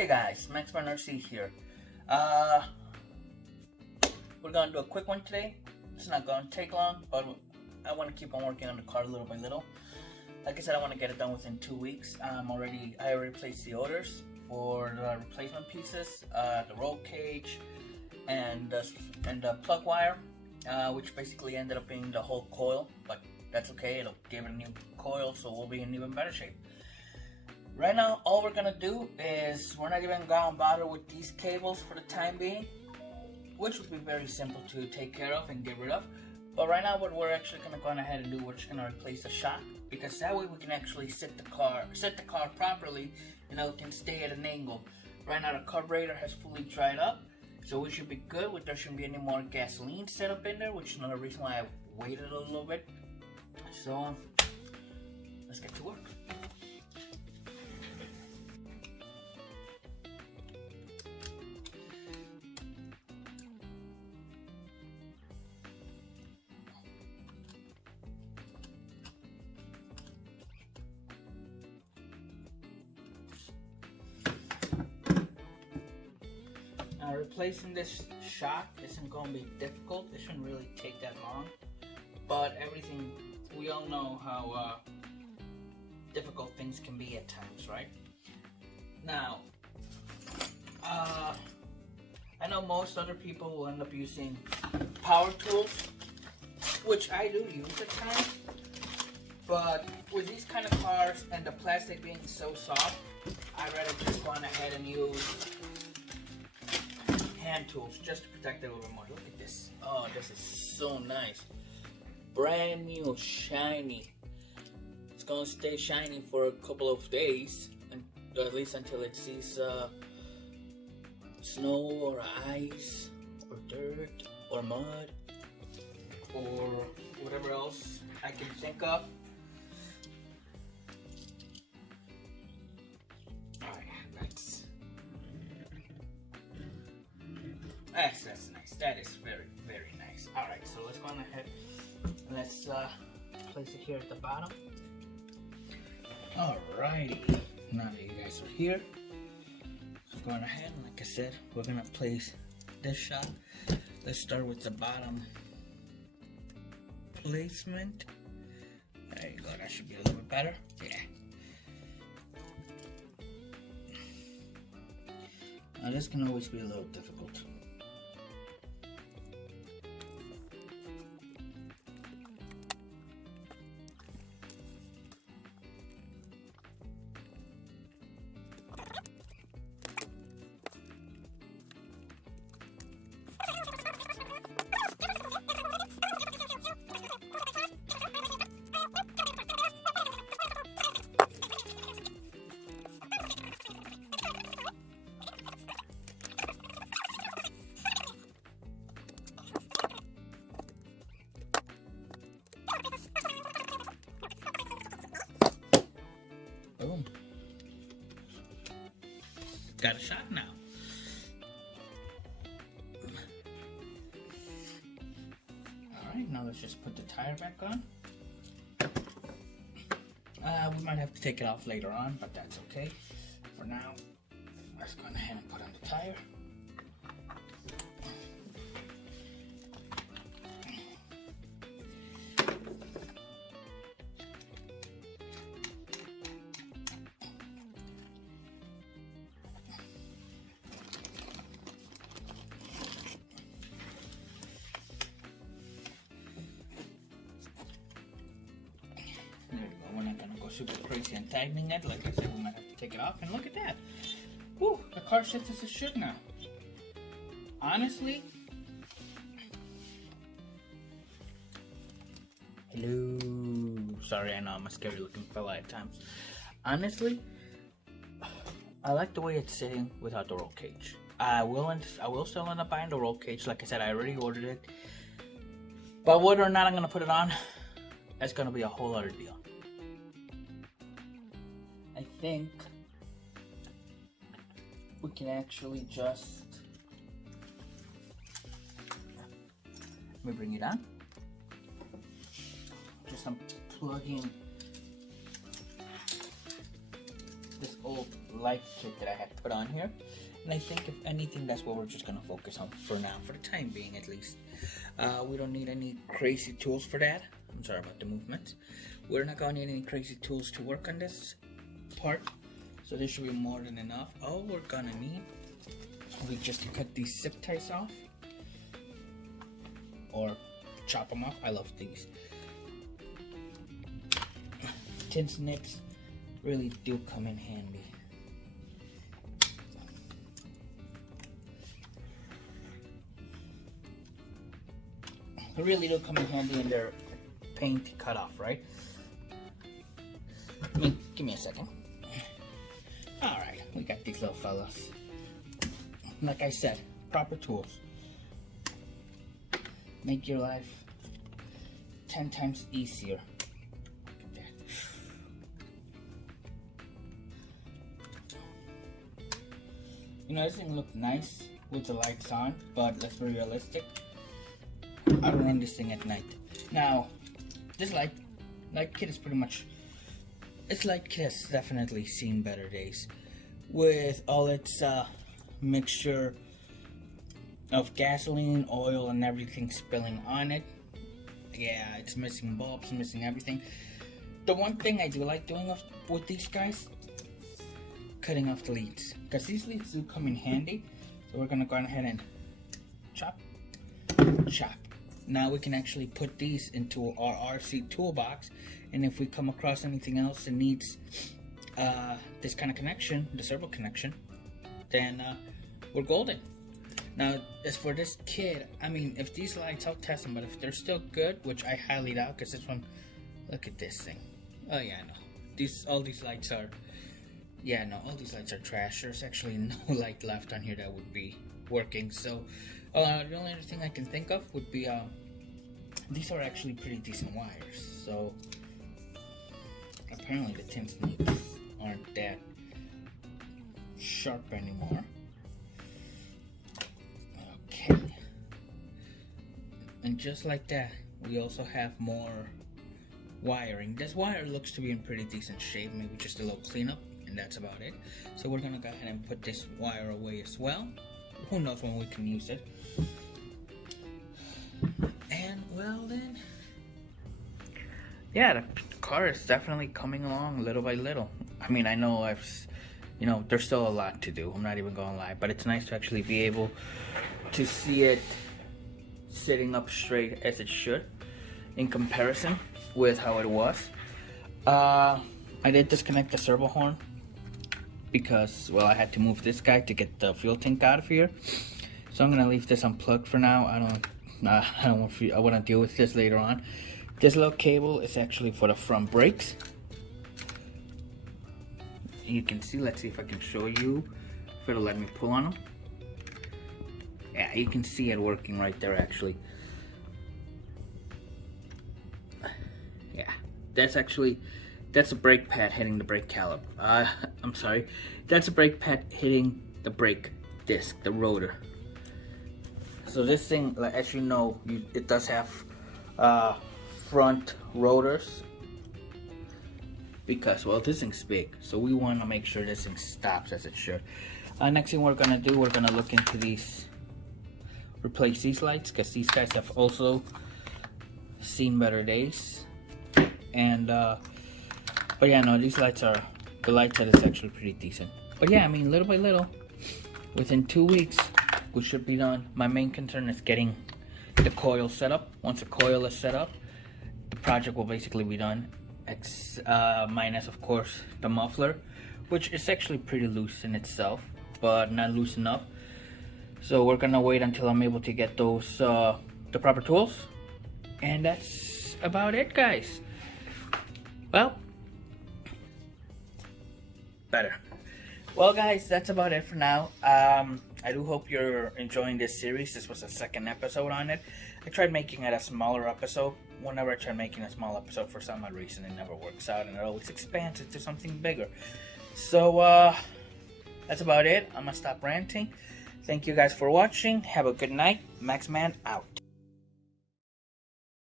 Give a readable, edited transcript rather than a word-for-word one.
Hey guys, Max Nurse here. We're gonna do a quick one today. It's not gonna take long, but I want to keep on working on the car little by little. Like I said, I want to get it done within 2 weeks. I already placed the orders for the replacement pieces, the roll cage, and the plug wire, which basically ended up being the whole coil. But that's okay. It'll give it a new coil, so we'll be in even better shape. Right now, all we're gonna do is we're not even gonna bother with these cables for the time being, which would be very simple to take care of and get rid of. But right now, what we're actually gonna go ahead and do, we're just gonna replace the shock, because that way we can actually set the car properly, and it can stay at an angle. Right now, the carburetor has fully dried up, so we should be good. There shouldn't be any more gasoline set up in there, which is another reason why I waited a little bit. So let's get to work. Now, replacing this shock isn't going to be difficult. It shouldn't really take that long. But everything, we all know how difficult things can be at times, right? Now, I know most other people will end up using power tools, which I do use at times. But with these kind of cars and the plastic being so soft, I'd rather just go on ahead and use hand tools just to protect it a little bit more. Look at this. Oh, this is so nice. Brand new, shiny. It's gonna stay shiny for a couple of days, and at least until it sees snow or ice or dirt or mud or whatever else I can think of. That's nice. That is very, very nice. Alright, so let's go on ahead and let's place it here at the bottom. Alrighty. Now that you guys are here, so going ahead, and like I said, we're gonna place this shock. Let's start with the bottom placement. There you go, that should be a little bit better. Yeah. Now this can always be a little difficult. Boom. Got a shot now. Alright, now let's just put the tire back on. We might have to take it off later on, but that's okay. For now, let's go ahead and put on the tire. There we go. We're not gonna go super crazy and tightening it. Like I said, we might have to take it off. And look at that. Whew, the car sits as it should now. Honestly. Hello. Sorry, I know I'm a scary looking fella at times. Honestly, I like the way it's sitting without the roll cage. I will still end up buying the roll cage. Like I said, I already ordered it. But whether or not I'm gonna put it on, that's gonna be a whole other deal. I think we can actually just, let me bring it on. Just unplugging this old light kit that I had put on here. And I think if anything, that's what we're just gonna focus on for now, for the time being at least. We don't need any crazy tools for that. I'm sorry about the movements. We're not gonna need any crazy tools to work on this part. So this should be more than enough. All we're gonna need is just to cut these zip ties off. Or chop them off. I love these. Tin snips really do come in handy. They really do come in handy in their paint cut off, right? Give me a second. Alright, we got these little fellas. Like I said, proper tools make your life 10 times easier. Look at that. You know, this thing looks nice with the lights on, but let's be realistic. I don't run this thing at night. Now, this light kit is pretty much, this light kit has definitely seen better days. With all its mixture of gasoline, oil, and everything spilling on it. Yeah, it's missing bulbs, missing everything. The one thing I do like doing with these guys, cutting off the leads. Because these leads do come in handy. So we're going to go ahead and chop, chop. Now we can actually put these into our RC toolbox, and if we come across anything else that needs this kind of connection, the servo connection, then we're golden. Now, as for this kit, I mean, if these lights, I'll test them, but if they're still good, which I highly doubt, because this one, look at this thing. Oh yeah, no, all these lights are, yeah, no, all these lights are trash. There's actually no light left on here that would be working. So the only other thing I can think of would be these are actually pretty decent wires. So apparently the tin snips aren't that sharp anymore. Okay, and just like that, we also have more wiring. This wire looks to be in pretty decent shape, maybe just a little cleanup, and that's about it. So we're gonna go ahead and put this wire away as well. Who knows when we can use it. And well then, yeah, the car is definitely coming along little by little. I mean, I know you know, there's still a lot to do, I'm not even gonna lie, but it's nice to actually be able to see it sitting up straight as it should in comparison with how it was. I did disconnect the servo horn because, well, I had to move this guy to get the fuel tank out of here. So I'm gonna leave this unplugged for now. I want to deal with this later on. This little cable is actually for the front brakes. You can see, let's see if I can show you, if it'll let me pull on them. Yeah, you can see it working right there actually. Yeah, that's a brake pad hitting the brake caliper. I'm sorry, that's a brake pad hitting the brake disc, the rotor. So this thing, as you know, it does have front rotors because, well, this thing's big, so we want to make sure this thing stops as it should. Next thing we're gonna do, we're gonna look into these, replace these lights, because these guys have also seen better days. And but yeah, no, these lights are, the light set is actually pretty decent. But yeah, I mean, little by little, within 2 weeks we should be done. My main concern is getting the coil set up. Once the coil is set up, the project will basically be done, minus of course the muffler, which is actually pretty loose in itself, but not loose enough. So we're gonna wait until I'm able to get those the proper tools, and that's about it, guys. Well, better. Well, guys, that's about it for now. I do hope you're enjoying this series. This was the second episode on it. I tried making it a smaller episode. Whenever I try making a small episode, for some odd reason it never works out, and it always expands into something bigger. So that's about it. I'm gonna stop ranting. Thank you guys for watching. Have a good night. Maxman out.